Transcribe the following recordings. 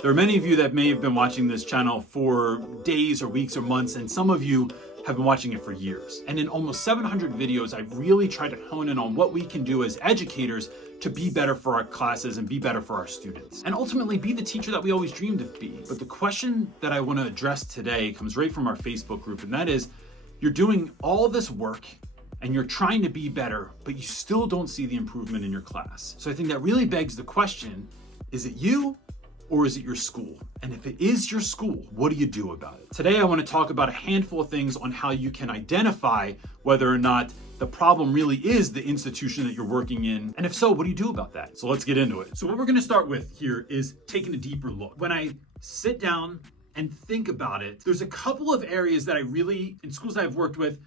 There are many of you that may have been watching this channel for days or weeks or months, and some of you have been watching it for years. And in almost 700 videos, I've really tried to hone in on what we can do as educators to be better for our classes and be better for our students. And ultimately be the teacher that we always dreamed of being. But the question that I want to address today comes right from our Facebook group, and that is, you're doing all this work and you're trying to be better, but you still don't see the improvement in your class. So I think that really begs the question, is it you? Or is it your school? And if it is your school, what do you do about it? Today, I want to talk about a handful of things on how you can identify whether or not the problem really is the institution that you're working in. And if so, what do you do about that? So let's get into it. So what we're going to start with here is taking a deeper look. When I sit down and think about it, there's a couple of areas that I really, in schools I've worked with,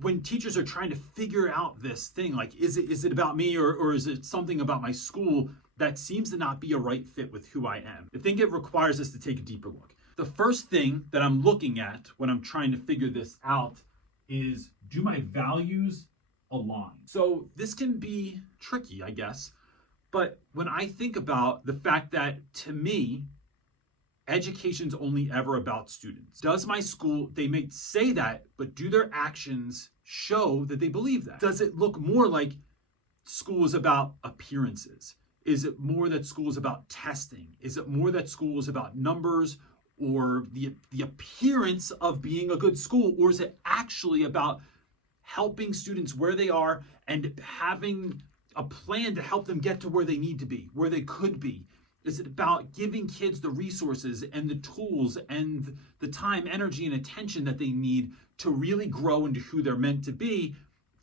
when teachers are trying to figure out this thing, like, is it about me or is it something about my school that seems to not be a right fit with who I am? I think it requires us to take a deeper look. The first thing that I'm looking at when I'm trying to figure this out is, do my values align? So this can be tricky, I guess, but when I think about the fact that, to me, education's only ever about students. Does my school, they may say that, but do their actions show that they believe that? Does it look more like school is about appearances? Is it more that school is about testing? Is it more that school is about numbers or the appearance of being a good school? Or is it actually about helping students where they are and having a plan to help them get to where they need to be, where they could be? Is it about giving kids the resources and the tools and the time, energy, and attention that they need to really grow into who they're meant to be?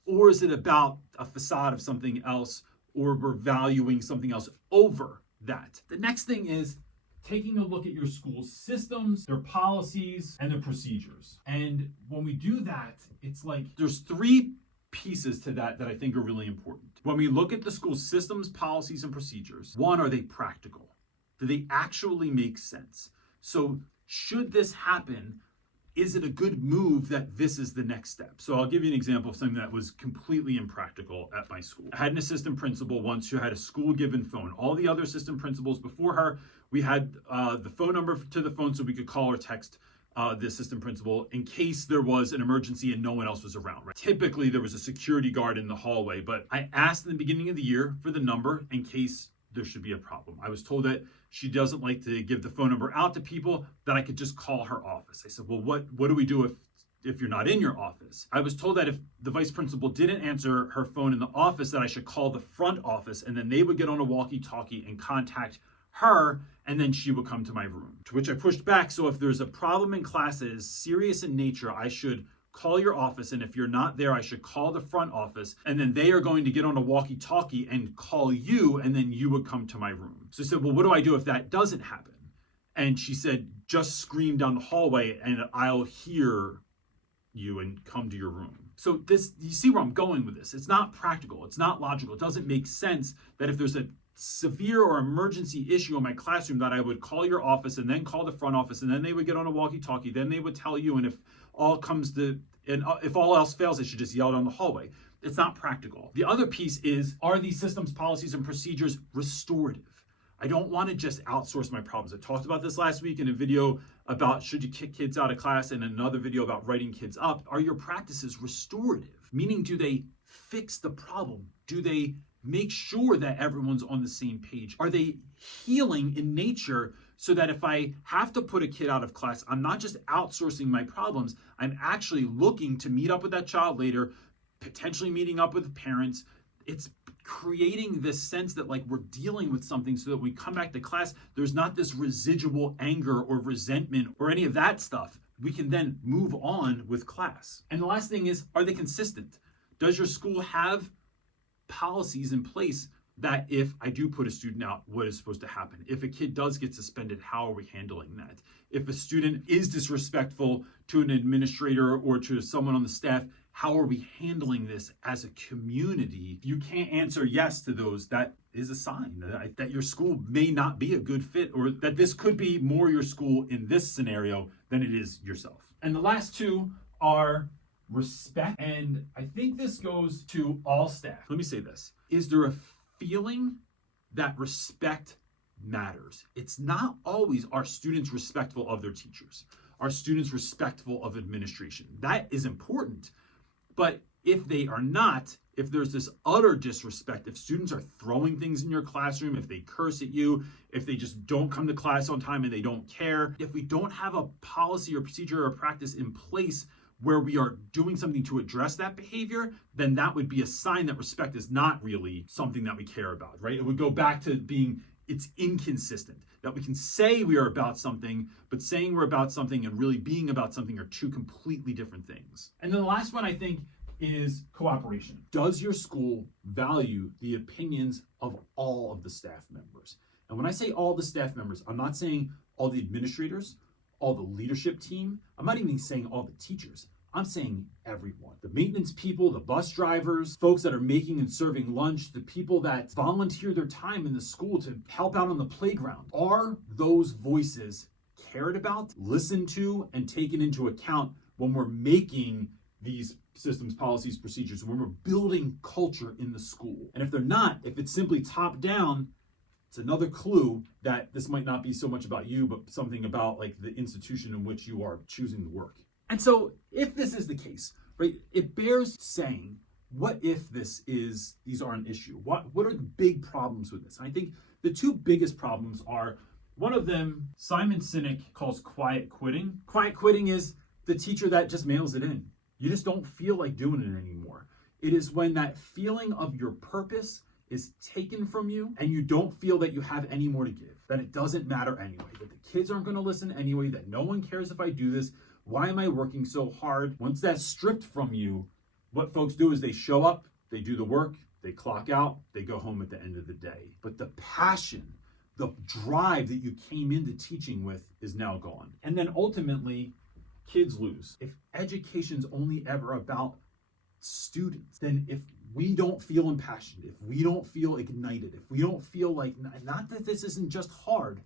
Or is it about a facade of something else, or we're valuing something else over that? The next thing is taking a look at your school's systems, their policies, and their procedures. And when we do that, it's like there's three pieces to that I think are really important. When we look at the school's systems, policies, and procedures, one, are they practical? Do they actually make sense? So should this happen, is it a good move that this is the next step? So I'll give you an example of something that was completely impractical at my school. I had an assistant principal once who had a school-given phone. All the other assistant principals before her, we had the phone number to the phone so we could call or text the assistant principal in case there was an emergency and no one else was around. Right? Typically, there was a security guard in the hallway, but I asked in the beginning of the year for the number in case there should be a problem. I was told that she doesn't like to give the phone number out to people, that I could just call her office. I said, well, what do we do if you're not in your office? I was told that if the vice principal didn't answer her phone in the office, that I should call the front office, and then they would get on a walkie-talkie and contact her, and then she would come to my room. To which I pushed back. So if there's a problem in class that is serious in nature, I should call your office, and if you're not there, I should call the front office, and then they are going to get on a walkie-talkie and call you, and then you would come to my room. So I said, well, what do I do if that doesn't happen? And she said, just scream down the hallway and I'll hear you and come to your room. So this, you see where I'm going with this. It's not practical. It's not logical. It doesn't make sense that if there's a severe or emergency issue in my classroom, that I would call your office and then call the front office, and then they would get on a walkie-talkie, then they would tell you, and if all else fails, they should just yell down the hallway. It's not practical. The other piece is, are these systems, policies, and procedures restorative? I don't want to just outsource my problems. I talked about this last week in a video about should you kick kids out of class, and another video about writing kids up. Are your practices restorative? Meaning, do they fix the problem? Do they make sure that everyone's on the same page? Are they healing in nature so that if I have to put a kid out of class, I'm not just outsourcing my problems, I'm actually looking to meet up with that child later, potentially meeting up with the parents. It's creating this sense that like we're dealing with something so that when we come back to class, there's not this residual anger or resentment or any of that stuff. We can then move on with class. And the last thing is, are they consistent? Does your school have policies in place that if I do put a student out, what is supposed to happen? If a kid does get suspended, how are we handling that? If a student is disrespectful to an administrator or to someone on the staff, how are we handling this as a community? If you can't answer yes to those, that is a sign that your school may not be a good fit, or that this could be more your school in this scenario than it is yourself. And the last two are respect. And I think this goes to all staff. Let me say this. Is there a feeling that respect matters. It's not always are students respectful of their teachers, are students respectful of administration. That is important. But if they are not, if there's this utter disrespect, if students are throwing things in your classroom, if they curse at you, if they just don't come to class on time and they don't care, if we don't have a policy or procedure or practice in place where we are doing something to address that behavior, then that would be a sign that respect is not really something that we care about, right? It would go back to being, it's inconsistent, that we can say we are about something, but saying we're about something and really being about something are two completely different things. And then the last one, I think, is cooperation. Does your school value the opinions of all of the staff members? And when I say all the staff members, I'm not saying all the administrators, all the leadership team. I'm not even saying all the teachers. I'm saying everyone. The maintenance people, the bus drivers, folks that are making and serving lunch, the people that volunteer their time in the school to help out on the playground. Are those voices cared about, listened to, and taken into account when we're making these systems, policies, procedures, when we're building culture in the school? And if they're not, if it's simply top down, it's another clue that this might not be so much about you, but something about like the institution in which you are choosing to work. And so if this is the case, right, it bears saying, what if these are an issue? What are the big problems with this? And I think the two biggest problems are, one of them, Simon Sinek calls quiet quitting. Quiet quitting is the teacher that just mails it in. You just don't feel like doing it anymore. It is when that feeling of your purpose is taken from you and you don't feel that you have any more to give, that it doesn't matter anyway, that the kids aren't going to listen anyway, that no one cares if I do this. Why am I working so hard? Once that's stripped from you, what folks do is they show up, they do the work, they clock out, they go home at the end of the day. But the passion, the drive that you came into teaching with is now gone. And then ultimately, kids lose. If education's only ever about students, then if we don't feel impassioned, if we don't feel ignited, if we don't feel like, not that this isn't just hard,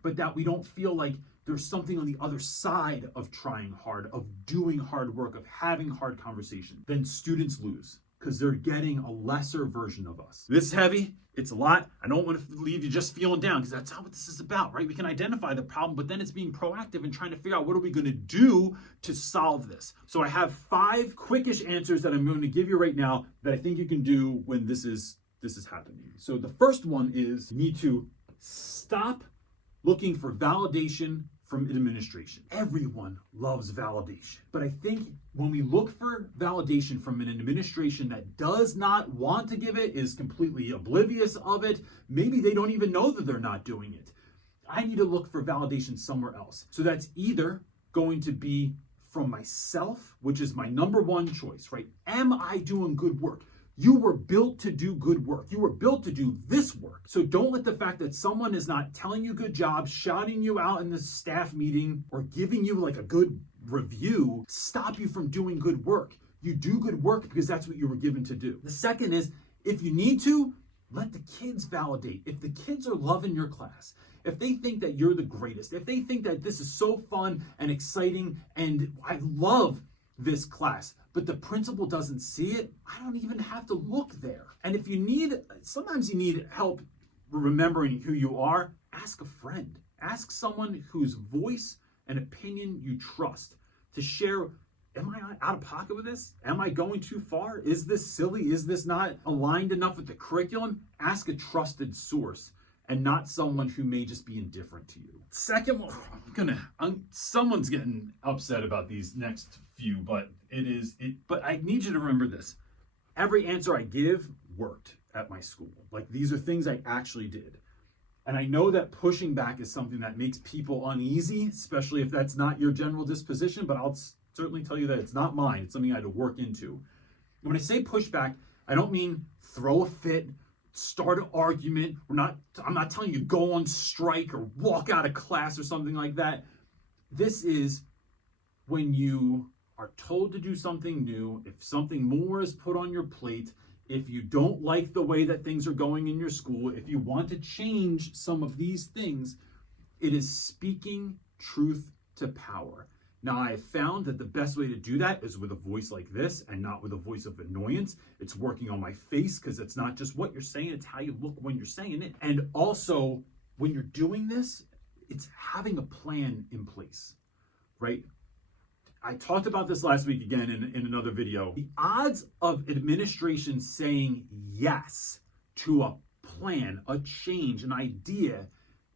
but that we don't feel like there's something on the other side of trying hard, of doing hard work, of having hard conversation, then students lose because they're getting a lesser version of us. This is heavy. It's a lot. I don't want to leave you just feeling down because that's not what this is about, right? We can identify the problem, but then it's being proactive and trying to figure out what are we going to do to solve this. So I have 5 quickish answers that I'm going to give you right now that I think you can do when this is happening. So the first one is you need to stop looking for validation from administration. Everyone loves validation. But I think when we look for validation from an administration that does not want to give it, is completely oblivious of it, maybe they don't even know that they're not doing it, I need to look for validation somewhere else. So that's either going to be from myself, which is my number one choice, right? Am I doing good work? You were built to do good work. You were built to do this work. So don't let the fact that someone is not telling you good job, shouting you out in the staff meeting, or giving you like a good review stop you from doing good work. You do good work because that's what you were given to do. The second is, if you need to, let the kids validate. If the kids are loving your class, if they think that you're the greatest, if they think that this is so fun and exciting and I love this class, but the principal doesn't see it, I don't even have to look there. And if you need, sometimes you need help remembering who you are, ask a friend. Ask someone whose voice and opinion you trust to share. Am I out of pocket with this? Am I going too far? Is this silly? Is this not aligned enough with the curriculum? Ask a trusted source and not someone who may just be indifferent to you. Second one, someone's getting upset about these next few, but but I need you to remember this. Every answer I give worked at my school. Like, these are things I actually did. And I know that pushing back is something that makes people uneasy, especially if that's not your general disposition, but I'll certainly tell you that it's not mine. It's something I had to work into. When I say push back, I don't mean throw a fit, start an argument. I'm not telling you go on strike or walk out of class or something like that. This is when you are told to do something new, if something more is put on your plate, if you don't like the way that things are going in your school, if you want to change some of these things, it is speaking truth to power. Now, I have found that the best way to do that is with a voice like this and not with a voice of annoyance. It's working on my face because it's not just what you're saying, it's how you look when you're saying it. And also when you're doing this, it's having a plan in place, right? I talked about this last week again in another video. The odds of administration saying yes to a plan, a change, an idea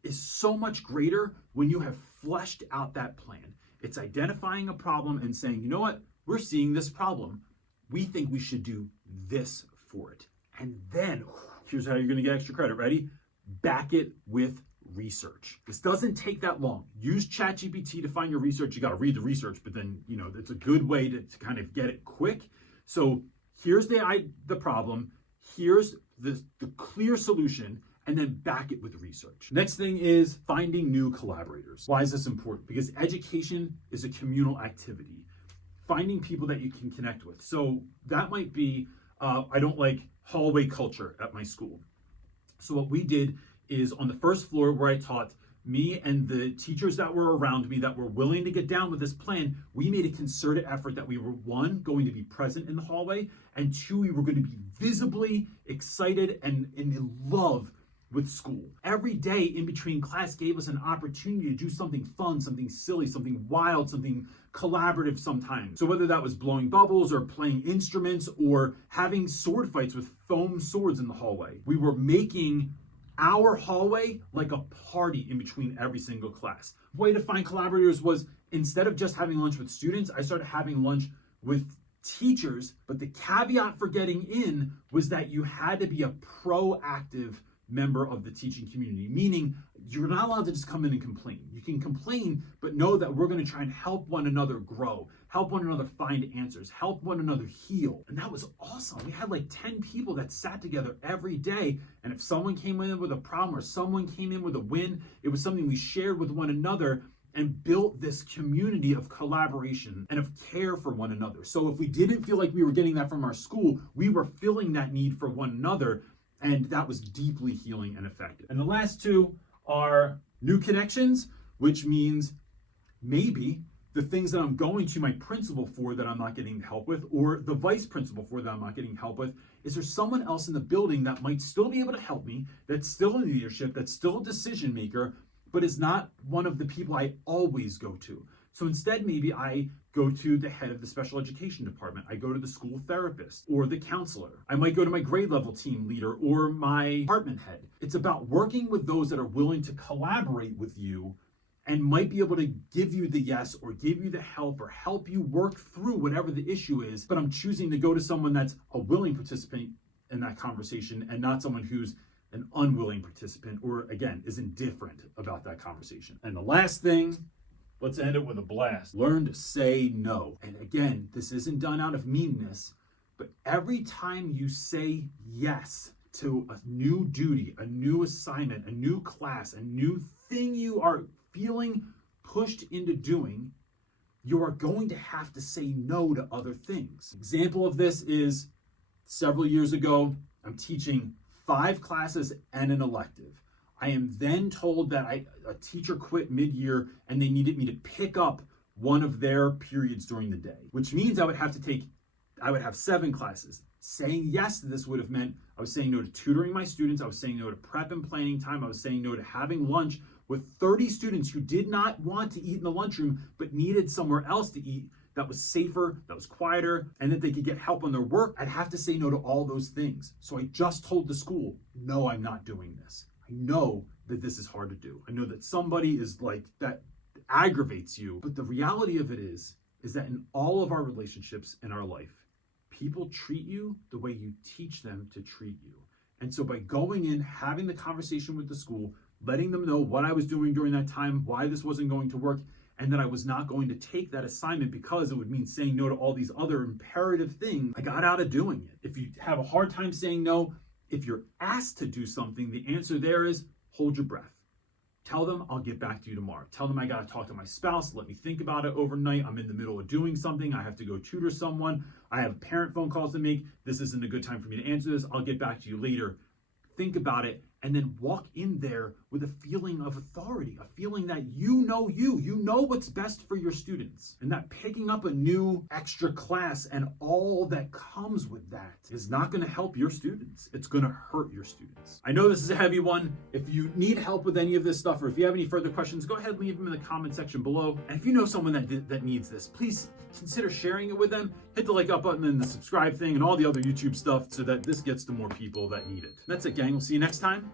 is so much greater when you have fleshed out that plan. It's identifying a problem and saying, you know what, we're seeing this problem. We think we should do this for it. And then here's how you're going to get extra credit. Ready? Back it with research. This doesn't take that long. Use ChatGPT to find your research. You got to read the research, but then, it's a good way to kind of get it quick. So here's the problem. Here's the clear solution, and then back it with research. Next thing is finding new collaborators. Why is this important? Because education is a communal activity. Finding people that you can connect with. So that might be, I don't like hallway culture at my school. So what we did is on the first floor where I taught, me and the teachers that were around me that were willing to get down with this plan, we made a concerted effort that we were, one, going to be present in the hallway, and two, we were going to be visibly excited and in love with school. Every day in between class gave us an opportunity to do something fun, something silly, something wild, something collaborative sometimes. So whether that was blowing bubbles or playing instruments or having sword fights with foam swords in the hallway, we were making our hallway like a party in between every single class. The way to find collaborators was, instead of just having lunch with students, I started having lunch with teachers, but the caveat for getting in was that you had to be a proactive member of the teaching community, meaning you're not allowed to just come in and complain. You can complain, but know that we're going to try and help one another grow, help one another find answers, help one another heal. And that was awesome. We had like 10 people that sat together every day, and if someone came in with a problem or someone came in with a win, it was something we shared with one another and built this community of collaboration and of care for one another. So if we didn't feel like we were getting that from our school, we were filling that need for one another. And that was deeply healing and effective. And the last two are new connections, which means maybe the things that I'm going to my principal for that I'm not getting help with, or the vice principal for that I'm not getting help with, is there someone else in the building that might still be able to help me, that's still in leadership, that's still a decision maker, but is not one of the people I always go to. So instead, maybe I go to the head of the special education department. I go to the school therapist or the counselor. I might go to my grade level team leader or my department head. It's about working with those that are willing to collaborate with you and might be able to give you the yes or give you the help or help you work through whatever the issue is. But I'm choosing to go to someone that's a willing participant in that conversation and not someone who's an unwilling participant or, again, is indifferent about that conversation. And the last thing, let's end it with a blast. Learn to say no. And again, this isn't done out of meanness, but every time you say yes to a new duty, a new assignment, a new class, a new thing you are feeling pushed into doing, you are going to have to say no to other things. Example of this is several years ago, I'm teaching 5 classes and an elective. I am then told that a teacher quit mid-year and they needed me to pick up one of their periods during the day, which means I would have 7 classes. Saying yes to this would have meant I was saying no to tutoring my students, I was saying no to prep and planning time, I was saying no to having lunch with 30 students who did not want to eat in the lunchroom but needed somewhere else to eat that was safer, that was quieter, and that they could get help on their work. I'd have to say no to all those things. So I just told the school, no, I'm not doing this. I know that this is hard to do. I know that somebody is like, that aggravates you. But the reality of it is that in all of our relationships in our life, people treat you the way you teach them to treat you. And so by going in, having the conversation with the school, letting them know what I was doing during that time, why this wasn't going to work, and that I was not going to take that assignment because it would mean saying no to all these other imperative things, I got out of doing it. If you have a hard time saying no, if you're asked to do something, the answer there is hold your breath. Tell them I'll get back to you tomorrow. Tell them I got to talk to my spouse. Let me think about it overnight. I'm in the middle of doing something. I have to go tutor someone. I have parent phone calls to make. This isn't a good time for me to answer this. I'll get back to you later. Think about it and then walk in there with a feeling of authority, a feeling that you know what's best for your students, and that picking up a new extra class and all that comes with that is not going to help your students. It's going to hurt your students. I know this is a heavy one. If you need help with any of this stuff, or if you have any further questions, go ahead and leave them in the comment section below. And if you know someone that needs this, please consider sharing it with them. Hit the like up button and the subscribe thing and all the other YouTube stuff so that this gets to more people that need it. That's it, gang. We'll see you next time.